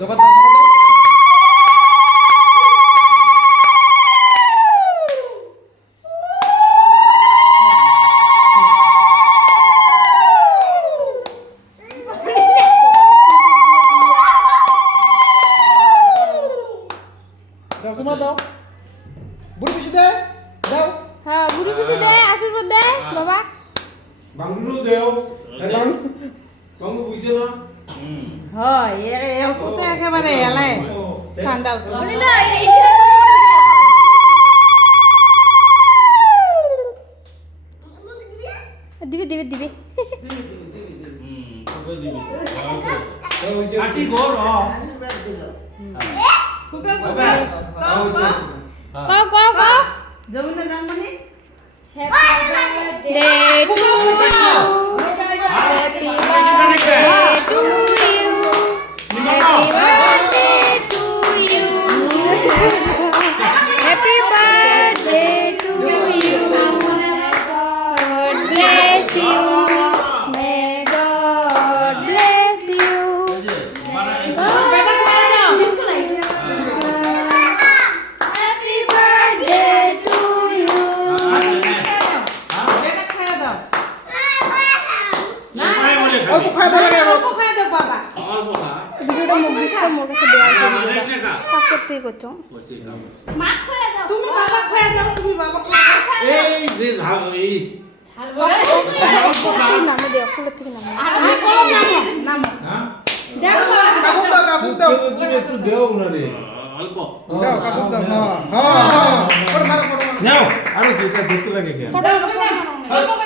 জগৎ দাও জগৎ দাও দাও তোমার দাও বুড়ি পিছু দে দাও হ্যাঁ বুড়ি কিছু দে আশীর্বাদ দে বাবা বাংলু দেও বাংলু বুঝছে না হয় এ কোতে একেবারে এলাই সান্ডাল বলি না এই দিবি দিবি দিবি আটি গোর কও কও কও Jamuna Janmoni happy birthday to you happy birthday to you happy birthday to you happy birthday to you god bless you may God bless you বেটা খায় নাও ডিসকো নাই হ্যাপি বার্থডে টু ইউ বেটা খায় দাও অল্প খাওয়া দাওয়া লাগে অল্প খায় দাও বাবা ভিডিওটা মোর কাছে দেওয়া আছে পাসপোর্ট থেকে করছো মা খোয়া দাও তুমি বাবা খায় দাও তুমি বাবা খায় দাও এই যে ঝাল এই নামে দেওয়া ফুলের থেকে নামে আমি কোন নাম হ্যাঁ দেখো কাকুক দাও তুমি একটু দেও উনারে অল্প দাও কাকুক দাও হ্যাঁ হ্যাঁ করো মারো করো নাও আরে যেটা দেখতে লাগে কেন দাও দাও